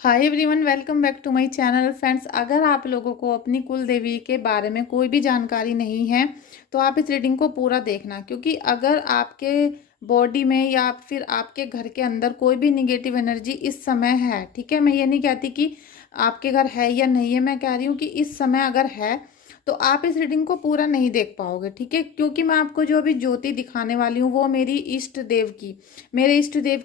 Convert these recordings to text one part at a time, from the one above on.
Hi everyone, welcome back to my channel. Friends, अगर आप लोगों को अपनी कुल देवी के बारे में कोई भी जानकारी नहीं है तो आप इस रीडिंग को पूरा देखना, क्योंकि अगर आपके बॉडी में या फिर आपके घर के अंदर कोई भी निगेटिव एनर्जी इस समय है, ठीक है, मैं ये नहीं कहती कि आपके घर है या नहीं है, मैं कह रही हूँ कि इस समय अगर है तो आप इस रीडिंग को पूरा नहीं देख पाओगे, ठीक है। क्योंकि मैं आपको जो अभी ज्योति दिखाने वाली हूँ वो मेरे इष्ट देव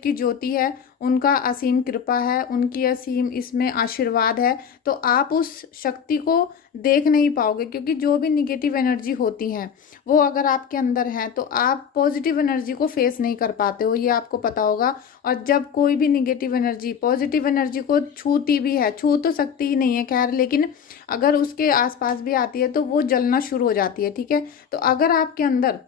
की ज्योति है। उनका असीम कृपा है, उनकी असीम इसमें आशीर्वाद है। तो आप उस शक्ति को देख नहीं पाओगे, क्योंकि जो भी निगेटिव एनर्जी होती है वो अगर आपके अंदर है तो आप पॉजिटिव एनर्जी को फेस नहीं कर पाते हो, ये आपको पता होगा। और जब कोई भी निगेटिव एनर्जी पॉजिटिव एनर्जी को छूती भी है, छू तो सकती ही नहीं है खैर, लेकिन अगर उसके आसपास भी आती है तो वो जलना शुरू हो जाती है, ठीक है। तो अगर आपके अंदर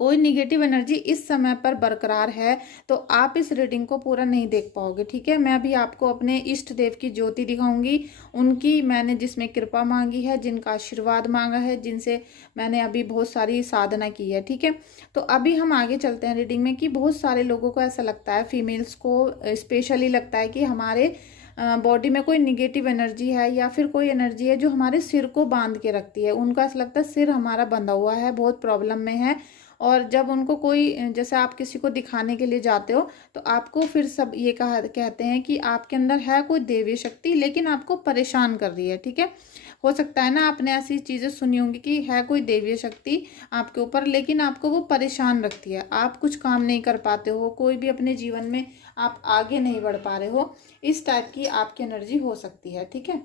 कोई निगेटिव एनर्जी इस समय पर बरकरार है तो आप इस रीडिंग को पूरा नहीं देख पाओगे, ठीक है। मैं अभी आपको अपने इष्ट देव की ज्योति दिखाऊंगी, उनकी मैंने जिसमें कृपा मांगी है, जिनका आशीर्वाद मांगा है, जिनसे मैंने अभी बहुत सारी साधना की है, ठीक है। तो अभी हम आगे चलते हैं रीडिंग में कि बहुत सारे लोगों को ऐसा लगता है, फीमेल्स को स्पेशली लगता है कि हमारे बॉडी में कोई निगेटिव एनर्जी है या फिर कोई एनर्जी है जो हमारे सिर को बांध के रखती है। उनको ऐसा लगता है सिर हमारा बंधा हुआ है, बहुत प्रॉब्लम में है। और जब उनको कोई, जैसे आप किसी को दिखाने के लिए जाते हो तो आपको फिर सब ये कहते हैं कि आपके अंदर है कोई देवी शक्ति, लेकिन आपको परेशान कर रही है, ठीक है। हो सकता है ना आपने ऐसी चीज़ें सुनी होंगी कि है कोई देवी शक्ति आपके ऊपर, लेकिन आपको वो परेशान रखती है, आप कुछ काम नहीं कर पाते हो, कोई भी अपने जीवन में आप आगे नहीं बढ़ पा रहे हो। इस टाइप की आपकी एनर्जी हो सकती है, ठीक है।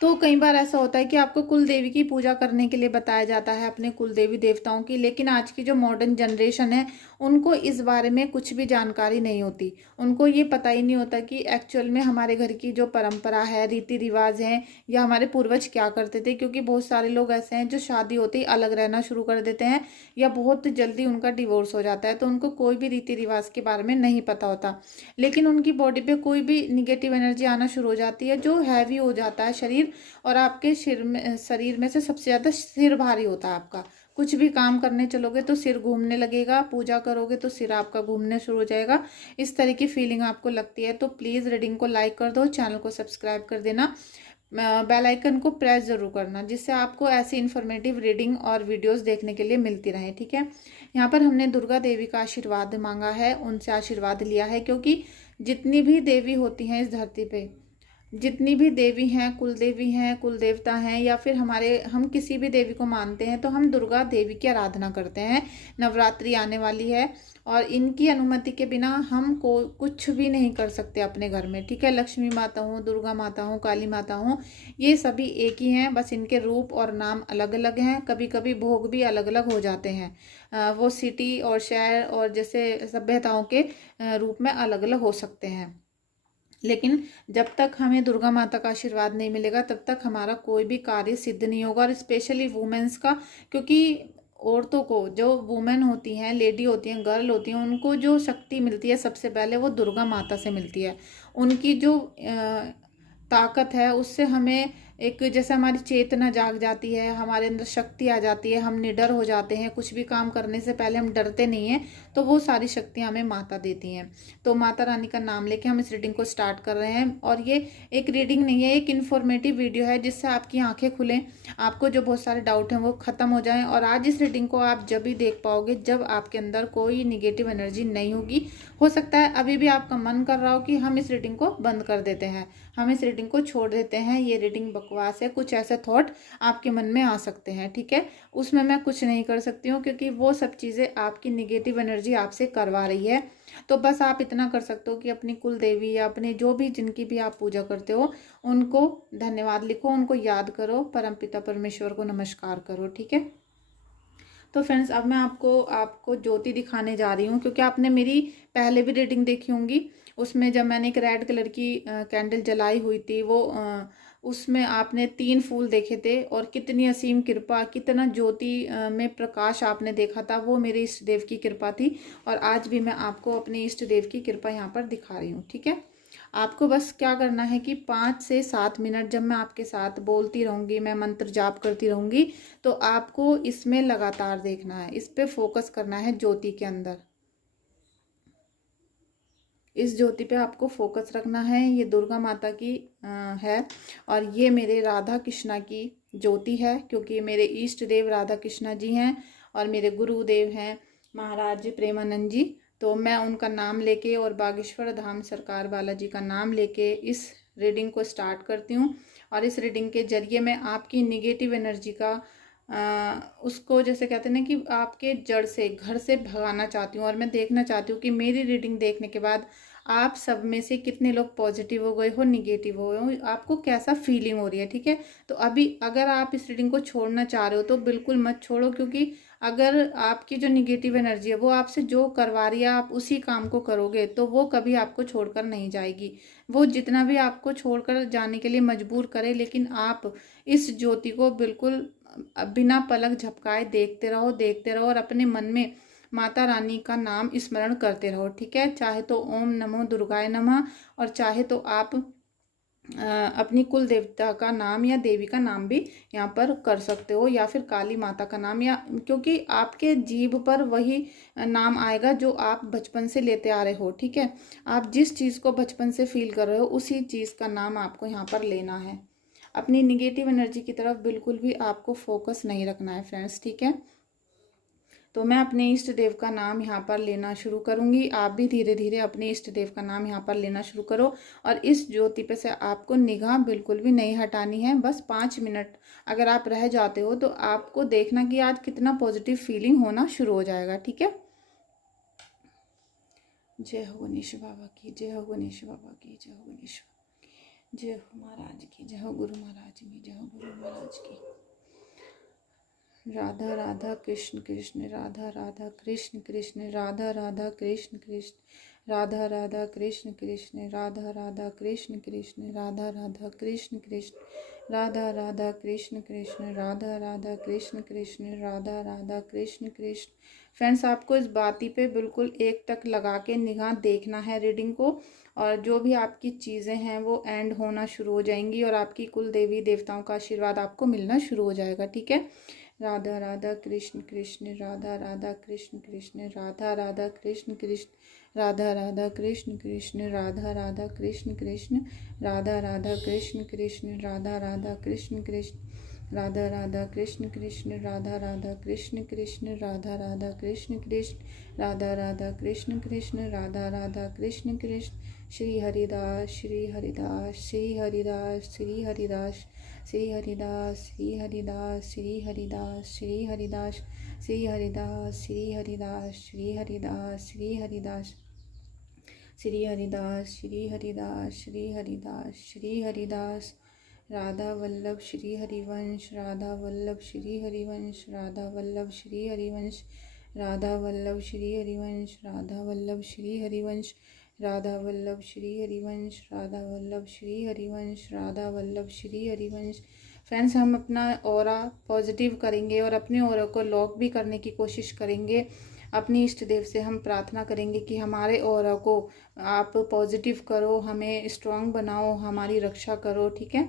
तो कई बार ऐसा होता है कि आपको कुल देवी की पूजा करने के लिए बताया जाता है, अपने कुल देवी देवताओं की, लेकिन आज की जो मॉडर्न जनरेशन है उनको इस बारे में कुछ भी जानकारी नहीं होती। उनको ये पता ही नहीं होता कि एक्चुअल में हमारे घर की जो परंपरा है, रीति रिवाज हैं, या हमारे पूर्वज क्या करते थे। क्योंकि बहुत सारे लोग ऐसे हैं जो शादी होते ही अलग रहना शुरू कर देते हैं या बहुत जल्दी उनका डिवोर्स हो जाता है, तो उनको कोई भी रीति रिवाज के बारे में नहीं पता होता। लेकिन उनकी बॉडी पे कोई भी निगेटिव एनर्जी आना शुरू हो जाती है, जो हैवी हो जाता है शरीर, और आपके शरीर में से सबसे ज़्यादा सिर भारी होता है आपका। कुछ भी काम करने चलोगे तो सिर घूमने लगेगा, पूजा करोगे तो सिर आपका घूमने शुरू हो जाएगा, इस तरह की फीलिंग आपको लगती है। तो प्लीज़ रीडिंग को लाइक कर दो, चैनल को सब्सक्राइब कर देना, बेल आइकन को प्रेस जरूर करना, जिससे आपको ऐसी इन्फॉर्मेटिव रीडिंग और वीडियोस देखने के लिए मिलती रहे, ठीक है। यहाँ पर हमने दुर्गा देवी का आशीर्वाद मांगा है, उनसे आशीर्वाद लिया है, क्योंकि जितनी भी देवी होती हैं इस धरती पे, जितनी भी देवी हैं, कुल देवी हैं, कुल देवता हैं, या फिर हम किसी भी देवी को मानते हैं तो हम दुर्गा देवी की आराधना करते हैं। नवरात्रि आने वाली है और इनकी अनुमति के बिना हम को कुछ भी नहीं कर सकते अपने घर में, ठीक है। लक्ष्मी माता हूँ, दुर्गा माता हूँ, काली माता हूँ, ये सभी एक ही हैं, बस इनके रूप और नाम अलग अलग हैं। कभी कभी भोग भी अलग अलग हो जाते हैं, वो सिटी और शहर और जैसे सभ्यताओं के रूप में अलग अलग हो सकते हैं। लेकिन जब तक हमें दुर्गा माता का आशीर्वाद नहीं मिलेगा तब तक हमारा कोई भी कार्य सिद्ध नहीं होगा, और स्पेशली वुमेन्स का। क्योंकि औरतों को, जो वुमेन होती हैं, लेडी होती हैं, गर्ल होती हैं, उनको जो शक्ति मिलती है सबसे पहले वो दुर्गा माता से मिलती है। उनकी जो ताकत है उससे हमें एक, जैसे हमारी चेतना जाग जाती है, हमारे अंदर शक्ति आ जाती है, हम निडर हो जाते हैं, कुछ भी काम करने से पहले हम डरते नहीं हैं, तो वो सारी शक्तियाँ हमें माता देती हैं। तो माता रानी का नाम लेके हम इस रीडिंग को स्टार्ट कर रहे हैं, और ये एक रीडिंग नहीं है, एक इन्फॉर्मेटिव वीडियो है, जिससे आपकी आंखें खुलें, आपको जो बहुत सारे डाउट हैं वो खत्म हो जाएं। और आज इस रीडिंग को आप जब भी देख पाओगे जब आपके अंदर कोई निगेटिव एनर्जी नहीं होगी। हो सकता है अभी भी आपका मन कर रहा हो कि हम इस रीडिंग को बंद कर देते हैं, हम इस रीडिंग को छोड़ देते हैं, ये रीडिंग बकवास है, कुछ ऐसे थॉट आपके मन में आ सकते हैं, ठीक है। उसमें मैं कुछ नहीं कर सकती हूँ, क्योंकि वो सब चीज़ें आपकी निगेटिव एनर्जी आपसे करवा रही है। तो बस आप इतना कर सकते हो कि अपनी कुल देवी या अपनी जो भी, जिनकी भी आप पूजा करते हो, उनको धन्यवाद लिखो, उनको याद करो, परमपिता परमेश्वर को नमस्कार करो, ठीक है। तो फ्रेंड्स, अब मैं आपको आपको ज्योति दिखाने जा रही हूँ, क्योंकि आपने मेरी पहले भी रीडिंग देखी होंगी। उसमें जब मैंने एक रेड कलर की कैंडल जलाई हुई थी, वो उसमें आपने 3 फूल देखे थे, और कितनी असीम कृपा, कितना ज्योति में प्रकाश आपने देखा था, वो मेरे इष्ट देव की कृपा थी। और आज भी मैं आपको अपने इष्ट देव की कृपा यहाँ पर दिखा रही हूँ, ठीक है। आपको बस क्या करना है कि 5 से 7 मिनट जब मैं आपके साथ बोलती रहूँगी, मैं मंत्र जाप करती रहूँगी, तो आपको इसमें लगातार देखना है, इस पे फोकस करना है ज्योति के अंदर। इस ज्योति पे आपको फोकस रखना है। ये दुर्गा माता की है और ये मेरे राधा कृष्णा की ज्योति है, क्योंकि मेरे इष्ट देव राधा कृष्णा जी हैं और मेरे गुरुदेव हैं महाराज जी प्रेमानंद जी। तो मैं उनका नाम लेके और बागेश्वर धाम सरकार बालाजी का नाम लेके इस रीडिंग को स्टार्ट करती हूँ। और इस रीडिंग के जरिए मैं आपकी निगेटिव एनर्जी का उसको, जैसे कहते हैं ना कि आपके जड़ से, घर से भगाना चाहती हूँ। और मैं देखना चाहती हूँ कि मेरी रीडिंग देखने के बाद आप सब में से कितने लोग पॉजिटिव हो गए हो, निगेटिव हो गए हो, आपको कैसा फीलिंग हो रही है। ठीक है, तो अभी अगर आप इस रीडिंग को छोड़ना चाह रहे हो तो बिल्कुल मत छोड़ो, क्योंकि अगर आपकी जो निगेटिव एनर्जी है वो आपसे जो करवा रही है आप उसी काम को करोगे तो वो कभी आपको छोड़कर नहीं जाएगी। वो जितना भी आपको छोड़कर जाने के लिए मजबूर करे, लेकिन आप इस ज्योति को बिल्कुल बिना पलक झपकाए देखते रहो और अपने मन में माता रानी का नाम स्मरण करते रहो। ठीक है, चाहे तो ओम नमो दुर्गाय नमः और चाहे तो आप अपनी कुल देवता का नाम या देवी का नाम भी यहाँ पर कर सकते हो, या फिर काली माता का नाम, या क्योंकि आपके जीभ पर वही नाम आएगा जो आप बचपन से लेते आ रहे हो। ठीक है, आप जिस चीज़ को बचपन से फील कर रहे हो उसी चीज़ का नाम आपको यहाँ पर लेना है। अपनी निगेटिव एनर्जी की तरफ बिल्कुल भी आपको फोकस नहीं रखना है फ्रेंड्स। ठीक है, तो मैं अपने इष्ट देव का नाम यहाँ पर लेना शुरू करूँगी। आप भी धीरे धीरे अपने इष्ट देव का नाम यहाँ पर लेना शुरू करो और इस ज्योति पे से आपको निगाह बिल्कुल भी नहीं हटानी है। बस 5 मिनट अगर आप रह जाते हो तो आपको देखना कि आज कितना पॉजिटिव फीलिंग होना शुरू हो जाएगा। ठीक है, जय हो गणेश बाबा की, जय हो गणेश बाबा की, जय हो गणेश, जय हो महाराज की, जय हो गुरु महाराज की, जय हो गुरु महाराज की। राधा राधा कृष्ण कृष्ण राधा राधा कृष्ण कृष्ण राधा राधा कृष्ण कृष्ण राधा राधा कृष्ण कृष्ण राधा राधा कृष्ण कृष्ण राधा राधा कृष्ण कृष्ण राधा राधा कृष्ण कृष्ण राधा राधा कृष्ण कृष्ण राधा राधा कृष्ण कृष्ण। फ्रेंड्स, आपको इस बाती पे बिल्कुल एक टक लगा के निगाह देखना है रीडिंग को, और जो भी आपकी चीज़ें हैं वो एंड होना शुरू हो जाएंगी और आपकी कुल देवी देवताओं का आशीर्वाद आपको मिलना शुरू हो जाएगा। ठीक है, राधा राधा कृष्ण कृष्ण राधा राधा कृष्ण कृष्ण राधा राधा कृष्ण कृष्ण राधा राधा कृष्ण कृष्ण राधा राधा कृष्ण कृष्ण राधा राधा कृष्ण कृष्ण राधा राधा कृष्ण कृष्ण राधा राधा कृष्ण कृष्ण राधा राधा कृष्ण कृष्ण राधा राधा कृष्ण कृष्ण राधा राधा कृष्ण कृष्ण राधा राधा कृष्ण कृष्ण। श्री हरिदास श्री हरिदास श्री हरिदास श्री हरिदास श्री हरिदास श्री हरिदास श्री हरिदास श्री हरिदास श्री हरिदास श्री हरिदास श्री हरिदास श्री हरिदास श्री हरिदास श्री हरिदास श्री हरिदास श्री हरिदास। राधा वल्लभ श्री हरिवंश राधा वल्लभ श्री हरिवंश राधा वल्लभ श्री हरिवंश राधा वल्लभ श्री हरिवंश राधा वल्लभ श्री हरिवंश राधा वल्लभ श्री हरिवंश राधा वल्लभ श्री हरिवंश राधा वल्लभ श्री हरिवंश। फ्रेंड्स, हम अपना ऑरा पॉजिटिव करेंगे और अपने ऑरा को लॉक भी करने की कोशिश करेंगे। अपनी इष्ट देव से हम प्रार्थना करेंगे कि हमारे ऑरा को आप पॉजिटिव करो, हमें स्ट्रांग बनाओ, हमारी रक्षा करो। ठीक है,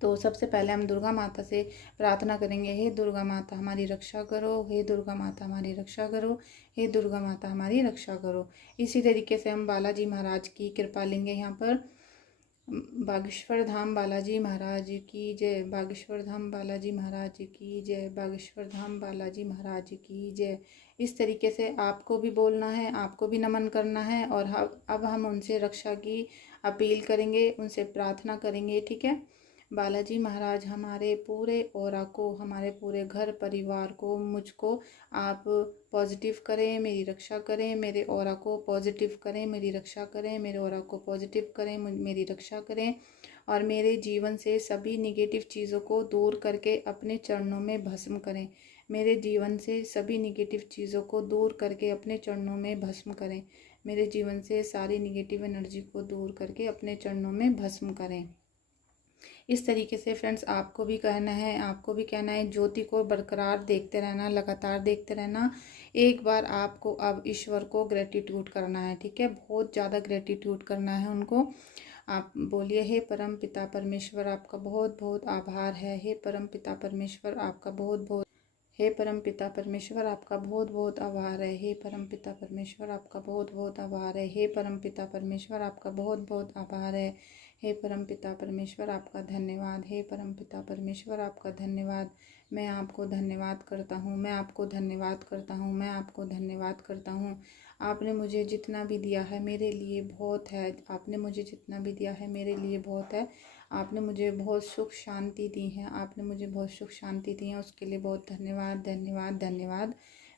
तो सबसे पहले हम दुर्गा माता से प्रार्थना करेंगे। हे दुर्गा माता हमारी रक्षा करो, हे दुर्गा माता हमारी रक्षा करो, हे दुर्गा माता हमारी रक्षा करो। इसी तरीके से हम बालाजी महाराज की कृपा लेंगे। यहाँ पर बागेश्वर धाम बालाजी महाराज की जय, बागेश्वर धाम बालाजी महाराज की जय, बागेश्वर धाम बालाजी महाराज की जय। इस तरीके से आपको भी बोलना है, आपको भी नमन करना है और अब हम उनसे रक्षा की अपील करेंगे, उनसे प्रार्थना करेंगे। ठीक है, बालाजी महाराज हमारे पूरे ऑरा को, हमारे पूरे घर परिवार को, मुझको आप पॉजिटिव करें, मेरी रक्षा करें, मेरे ऑरा को पॉजिटिव करें, मेरी रक्षा करें, मेरे ऑरा को पॉजिटिव करें, मेरी रक्षा करें और मेरे जीवन से सभी निगेटिव चीज़ों को दूर करके अपने चरणों में भस्म करें। मेरे जीवन से सभी निगेटिव चीज़ों को दूर करके अपने चरणों में भस्म करें। मेरे जीवन से सारी निगेटिव एनर्जी को दूर करके अपने चरणों में भस्म करें। इस तरीके से फ्रेंड्स आपको भी कहना है, आपको भी कहना है। ज्योति को बरकरार देखते रहना, लगातार देखते रहना। एक बार आपको अब ईश्वर को ग्रेटिट्यूड करना है। ठीक है, बहुत ज़्यादा ग्रेटिट्यूड करना है उनको। आप बोलिए, हे परम पिता परमेश्वर आपका बहुत बहुत आभार है। हे परम पिता परमेश्वर आपका बहुत बहुत, हे परमपिता परमेश्वर आपका बहुत बहुत आभार है। हे परमपिता परमेश्वर आपका बहुत बहुत आभार है। हे परमपिता परमेश्वर आपका बहुत बहुत आभार है। हे परमपिता परमेश्वर आपका धन्यवाद। हे परमपिता परमेश्वर आपका धन्यवाद। मैं आपको धन्यवाद करता हूँ, मैं आपको धन्यवाद करता हूँ, मैं आपको धन्यवाद करता हूँ। आपने मुझे जितना भी दिया है मेरे लिए बहुत है। आपने मुझे जितना भी दिया है मेरे लिए बहुत है। आपने मुझे बहुत सुख शांति दी है। आपने मुझे बहुत सुख शांति दी है, उसके लिए बहुत धन्यवाद धन्यवाद धन्यवाद।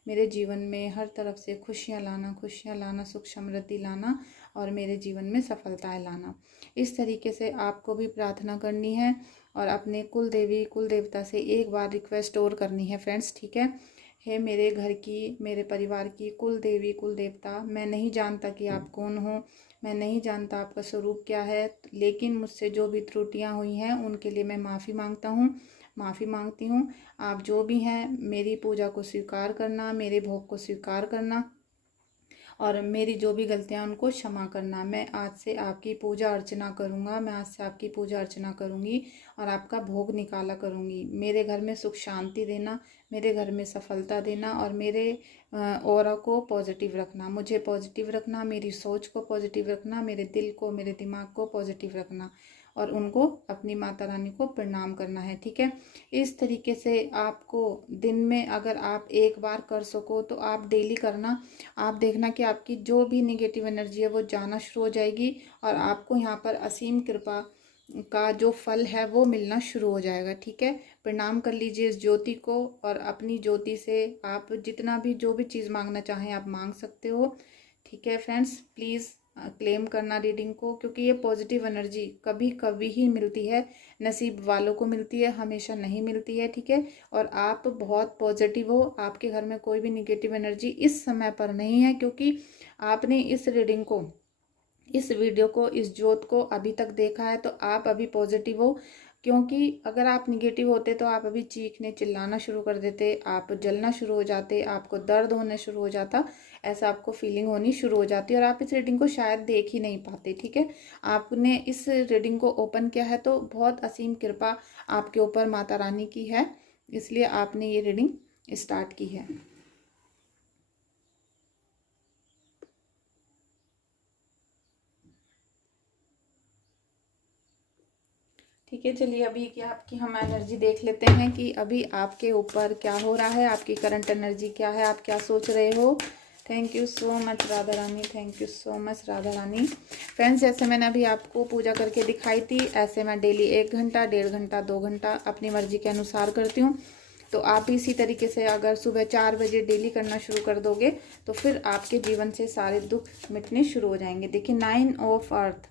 मेरे जीवन में हर तरफ से खुशियाँ लाना, सुख समृद्धि लाना और मेरे जीवन में सफलताएं लाना। इस तरीके से आपको भी प्रार्थना करनी है और अपने कुल देवी कुल देवता से एक बार रिक्वेस्ट और करनी है फ्रेंड्स, ठीक है। हे मेरे घर की, मेरे परिवार की कुल देवी कुल देवता, मैं नहीं जानता कि आप कौन हो, मैं नहीं जानता आपका स्वरूप क्या है, लेकिन मुझसे जो भी त्रुटियां हुई हैं उनके लिए मैं माफ़ी मांगता हूँ, माफ़ी मांगती हूँ। आप जो भी हैं मेरी पूजा को स्वीकार करना, मेरे भोग को स्वीकार करना और मेरी जो भी गलतियां उनको क्षमा करना। मैं आज से आपकी पूजा अर्चना करूँगा, मैं आज से आपकी पूजा अर्चना करूँगी और आपका भोग निकाला करूँगी। मेरे घर में सुख शांति देना, मेरे घर में सफलता देना और मेरे ऑरा को पॉजिटिव रखना, मुझे पॉजिटिव रखना, मेरी सोच को पॉजिटिव रखना, मेरे दिल को, मेरे दिमाग को पॉजिटिव रखना और उनको, अपनी माता रानी को प्रणाम करना है, ठीक है। इस तरीके से आपको दिन में अगर आप एक बार कर सको तो आप डेली करना। आप देखना कि आपकी जो भी निगेटिव एनर्जी है वो जाना शुरू हो जाएगी और आपको यहाँ पर असीम कृपा का जो फल है वो मिलना शुरू हो जाएगा, ठीक है। प्रणाम कर लीजिए इस ज्योति को और अपनी ज्योति से आप जितना भी जो भी चीज़ मांगना चाहें आप मांग सकते हो, ठीक है फ्रेंड्स। प्लीज़ क्लेम करना रीडिंग को, क्योंकि ये पॉजिटिव एनर्जी कभी कभी ही मिलती है, नसीब वालों को मिलती है, हमेशा नहीं मिलती है, ठीक है। और आप बहुत पॉजिटिव हो, आपके घर में कोई भी निगेटिव एनर्जी इस समय पर नहीं है, क्योंकि आपने इस रीडिंग को, इस वीडियो को, इस ज्योत को अभी तक देखा है तो आप अभी पॉजिटिव हो। क्योंकि अगर आप निगेटिव होते तो आप अभी चीखने चिल्लाना शुरू कर देते, आप जलना शुरू हो जाते, आपको दर्द होने शुरू हो जाता, ऐसा आपको फीलिंग होनी शुरू हो जाती और आप इस रीडिंग को शायद देख ही नहीं पाते, ठीक है। आपने इस रीडिंग को ओपन किया है तो बहुत असीम कृपा आपके ऊपर माता रानी की है, इसलिए आपने ये रीडिंग स्टार्ट की है। ठीक है, चलिए अभी क्या आपकी हम एनर्जी देख लेते हैं कि अभी आपके ऊपर क्या हो रहा है, आपकी करंट एनर्जी क्या है, आप क्या सोच रहे हो। Thank you so much Radha Rani, thank you so much Radha Rani. Friends, जैसे मैंने अभी आपको पूजा करके दिखाई थी, ऐसे मैं डेली 1 घंटा, 1.5 घंटा, 2 घंटा अपनी मर्जी के अनुसार करती हूँ। तो आप इसी तरीके से अगर सुबह 4 बजे डेली करना शुरू कर दोगे तो फिर आपके जीवन से सारे दुख मिटने शुरू हो जाएंगे। देखिए 9 ऑफ अर्थ,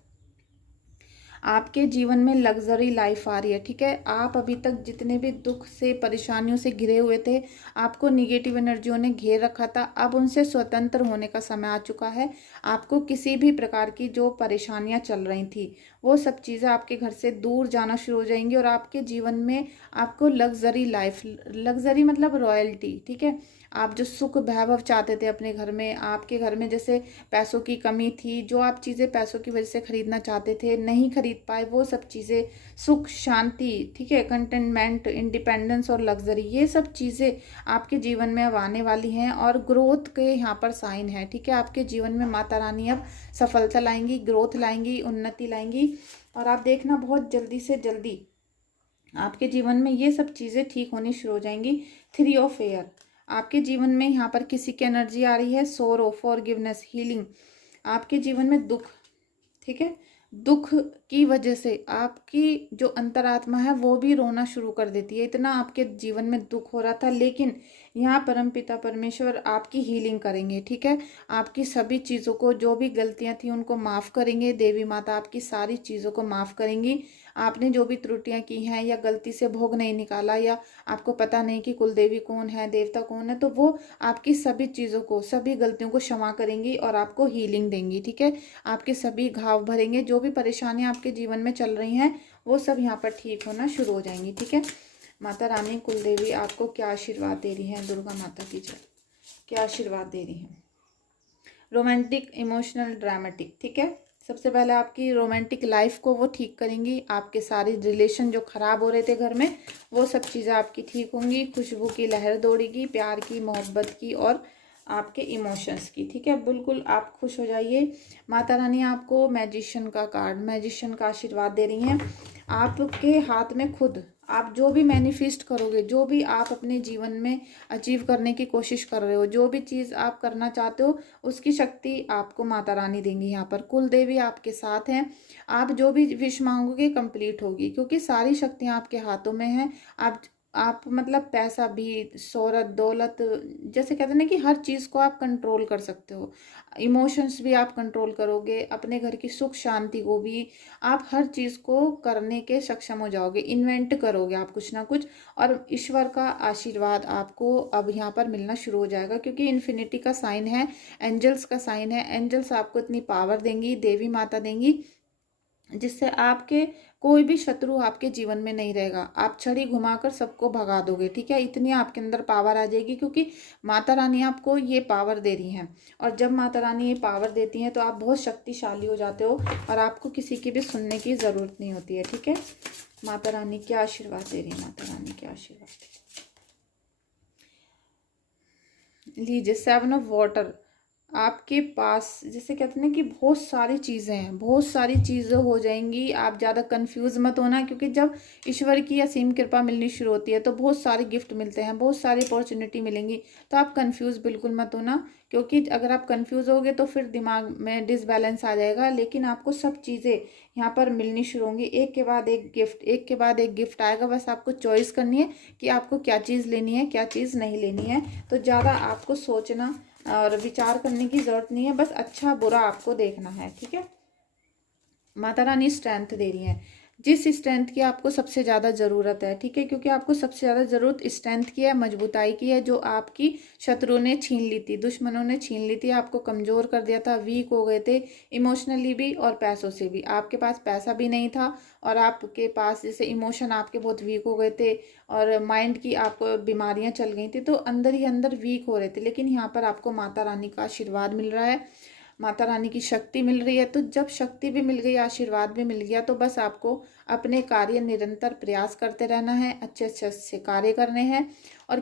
आपके जीवन में लग्जरी लाइफ आ रही है, ठीक है। आप अभी तक जितने भी दुख से, परेशानियों से घिरे हुए थे, आपको निगेटिव एनर्जियों ने घेर रखा था, अब उनसे स्वतंत्र होने का समय आ चुका है। आपको किसी भी प्रकार की जो परेशानियां चल रही थी वो सब चीज़ें आपके घर से दूर जाना शुरू हो जाएंगी और आपके जीवन में आपको लग्जरी लाइफ, लग्जरी मतलब रॉयल्टी, ठीक है। आप जो सुख वैभव चाहते थे अपने घर में, आपके घर में जैसे पैसों की कमी थी, जो आप चीज़ें पैसों की वजह से खरीदना चाहते थे नहीं खरीद पाए, वो सब चीज़ें, सुख शांति, ठीक है, कंटेनमेंट, इंडिपेंडेंस और लग्जरी, ये सब चीज़ें आपके जीवन में अब आने वाली हैं और ग्रोथ के यहाँ पर साइन है, ठीक है। आपके जीवन में माता रानी अब सफलता लाएंगी, ग्रोथ लाएंगी, उन्नति लाएंगी और आप देखना बहुत जल्दी से जल्दी आपके जीवन में ये सब चीज़ें ठीक होनी शुरू हो जाएंगी। 3 ऑफ एयर, आपके जीवन में यहाँ पर किसी की एनर्जी आ रही है, सोरो, फॉरगिवनेस, हीलिंग। आपके जीवन में दुख, ठीक है, दुख की वजह से आपकी जो अंतरात्मा है वो भी रोना शुरू कर देती है। इतना आपके जीवन में दुख हो रहा था, लेकिन यहाँ परमपिता परमेश्वर आपकी हीलिंग करेंगे, ठीक है। आपकी सभी चीज़ों को, जो भी गलतियाँ थी उनको माफ़ करेंगे, देवी माता आपकी सारी चीज़ों को माफ़ करेंगी। आपने जो भी त्रुटियां की हैं या गलती से भोग नहीं निकाला या आपको पता नहीं कि कुल देवी कौन है, देवता कौन है, तो वो आपकी सभी चीज़ों को, सभी गलतियों को क्षमा करेंगी और आपको हीलिंग देंगी, ठीक है। आपके सभी घाव भरेंगे, जो भी परेशानियां आपके जीवन में चल रही हैं वो सब यहाँ पर ठीक होना शुरू हो जाएंगी, ठीक है। माता रानी कुल देवी आपको क्या आशीर्वाद दे रही हैं, दुर्गा माता की जय, क्या आशीर्वाद दे रही हैं। रोमांटिक, इमोशनल, ड्रामेटिक, ठीक है। सबसे पहले आपकी रोमांटिक लाइफ को वो ठीक करेंगी, आपके सारे रिलेशन जो ख़राब हो रहे थे घर में वो सब चीज़ें आपकी ठीक होंगी, खुशबू की लहर दौड़ेगी, प्यार की, मोहब्बत की और आपके इमोशंस की। ठीक है, बिल्कुल आप खुश हो जाइए। माता रानी आपको मैजिशियन का कार्ड, मैजिशियन का आशीर्वाद दे रही हैं। आपके हाथ में खुद आप जो भी मैनिफेस्ट करोगे, जो भी आप अपने जीवन में अचीव करने की कोशिश कर रहे हो, जो भी चीज़ आप करना चाहते हो, उसकी शक्ति आपको माता रानी देंगी। यहाँ पर कुल देवी आपके साथ हैं। आप जो भी विश मांगोगे कंप्लीट होगी, क्योंकि सारी शक्तियाँ आपके हाथों में हैं। आप मतलब पैसा भी, शोहरत, दौलत, जैसे कहते हैं ना कि हर चीज़ को आप कंट्रोल कर सकते हो। इमोशंस भी आप कंट्रोल करोगे, अपने घर की सुख शांति को भी, आप हर चीज़ को करने के सक्षम हो जाओगे, इन्वेंट करोगे आप कुछ ना कुछ। और ईश्वर का आशीर्वाद आपको अब यहाँ पर मिलना शुरू हो जाएगा, क्योंकि इन्फिनिटी का साइन है, एंजल्स का साइन है। एंजल्स आपको इतनी पावर देंगी, देवी माता देंगी, जिससे आपके कोई भी शत्रु आपके जीवन में नहीं रहेगा। आप छड़ी घुमाकर सबको भगा दोगे। ठीक है, इतनी आपके अंदर पावर आ जाएगी, क्योंकि माता रानी आपको ये पावर दे रही हैं। और जब माता रानी ये पावर देती हैं तो आप बहुत शक्तिशाली हो जाते हो और आपको किसी की भी सुनने की ज़रूरत नहीं होती है। ठीक है, माता रानी क्या आशीर्वाद दे रही है, माता रानी क्या आशीर्वाद दे रही है। लीजिए 7 ऑफ वाटर। आपके पास जैसे कहते हैं ना कि बहुत सारी चीज़ें हैं, बहुत सारी चीज़ें हो जाएंगी। आप ज़्यादा कंफ्यूज मत होना, क्योंकि जब ईश्वर की असीम कृपा मिलनी शुरू होती है तो बहुत सारे गिफ्ट मिलते हैं, बहुत सारी अपॉर्चुनिटी मिलेंगी। तो आप कंफ्यूज बिल्कुल मत होना, क्योंकि अगर आप कंफ्यूज होगे तो फिर दिमाग में डिसबैलेंस आ जाएगा। लेकिन आपको सब चीज़ें यहाँ पर मिलनी शुरू होंगी, एक के बाद एक गिफ्ट, एक के बाद एक गिफ्ट आएगा। बस आपको चॉइस करनी है कि आपको क्या चीज़ लेनी है, क्या चीज़ नहीं लेनी है। तो ज़्यादा आपको सोचना और विचार करने की जरूरत नहीं है, बस अच्छा बुरा आपको देखना है। ठीक है, माता रानी स्ट्रेंथ दे रही है, जिस स्ट्रेंथ की आपको सबसे ज़्यादा ज़रूरत है। ठीक है, क्योंकि आपको सबसे ज़्यादा ज़रूरत स्ट्रेंथ की है, मजबूताई की है, जो आपकी शत्रुओं ने छीन ली थी, दुश्मनों ने छीन ली थी, आपको कमज़ोर कर दिया था, वीक हो गए थे इमोशनली भी और पैसों से भी। आपके पास पैसा भी नहीं था और आपके पास जैसे इमोशन आपके बहुत वीक हो गए थे और माइंड की आपको बीमारियां चल गई थी, तो अंदर ही अंदर वीक हो रहे थे। लेकिन यहाँ पर आपको माता रानी का आशीर्वाद मिल रहा है, माता रानी की शक्ति मिल रही है। तो जब शक्ति भी मिल गई, आशीर्वाद भी मिल गया, तो बस आपको अपने कार्य निरंतर प्रयास करते रहना है, अच्छे अच्छे कार्य करने हैं। और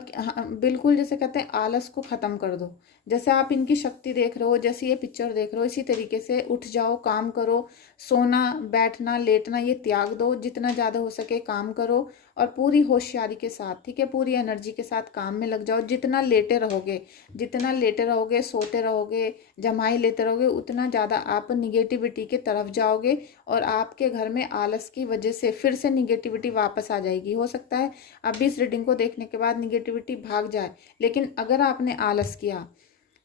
बिल्कुल जैसे कहते हैं आलस को ख़त्म कर दो। जैसे आप इनकी शक्ति देख रहे हो, जैसे ये पिक्चर देख रहे हो, इसी तरीके से उठ जाओ, काम करो। सोना, बैठना, लेटना ये त्याग दो, जितना ज़्यादा हो सके काम करो और पूरी होशियारी के साथ, ठीक है, पूरी एनर्जी के साथ काम में लग जाओ। जितना लेटे रहोगे, जितना लेटे रहोगे, सोते रहोगे, जमाई लेते रहोगे, उतना ज़्यादा आप निगेटिविटी के तरफ जाओगे और आपके घर में आलस की वजह से फिर से निगेटिविटी वापस आ जाएगी। हो सकता है अभी इस रीडिंग को देखने के बाद निगेटिविटी भाग जाए, लेकिन अगर आपने आलस किया,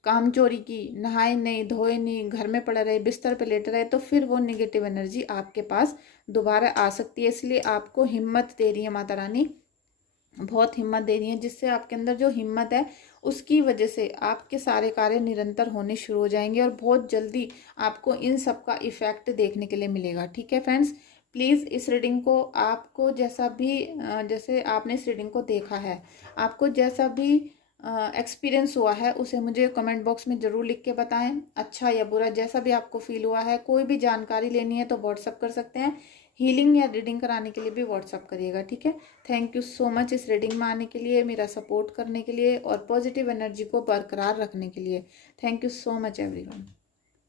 काम चोरी की, नहाए नहीं, धोए नहीं, घर में पड़े रहे, बिस्तर पे लेटे रहे, तो फिर वो निगेटिव एनर्जी आपके पास दोबारा आ सकती है। इसलिए आपको हिम्मत दे रही है माता रानी, बहुत हिम्मत दे रही है, जिससे आपके अंदर जो हिम्मत है उसकी वजह से आपके सारे कार्य निरंतर होने शुरू हो जाएंगे और बहुत जल्दी आपको इन सब का इफेक्ट देखने के लिए मिलेगा। ठीक है फ्रेंड्स, प्लीज़ इस रीडिंग को आपको जैसा भी जैसे आपने इस रीडिंग को देखा है, आपको जैसा भी एक्सपीरियंस हुआ है उसे मुझे कमेंट बॉक्स में ज़रूर लिख के बताएं, अच्छा या बुरा, जैसा भी आपको फील हुआ है। कोई भी जानकारी लेनी है तो व्हाट्सअप कर सकते हैं, हीलिंग या रीडिंग कराने के लिए भी व्हाट्सअप करिएगा। ठीक है, थैंक यू सो मच इस रीडिंग में आने के लिए, मेरा सपोर्ट करने के लिए और पॉजिटिव एनर्जी को बरकरार रखने के लिए। Thank you so much everyone.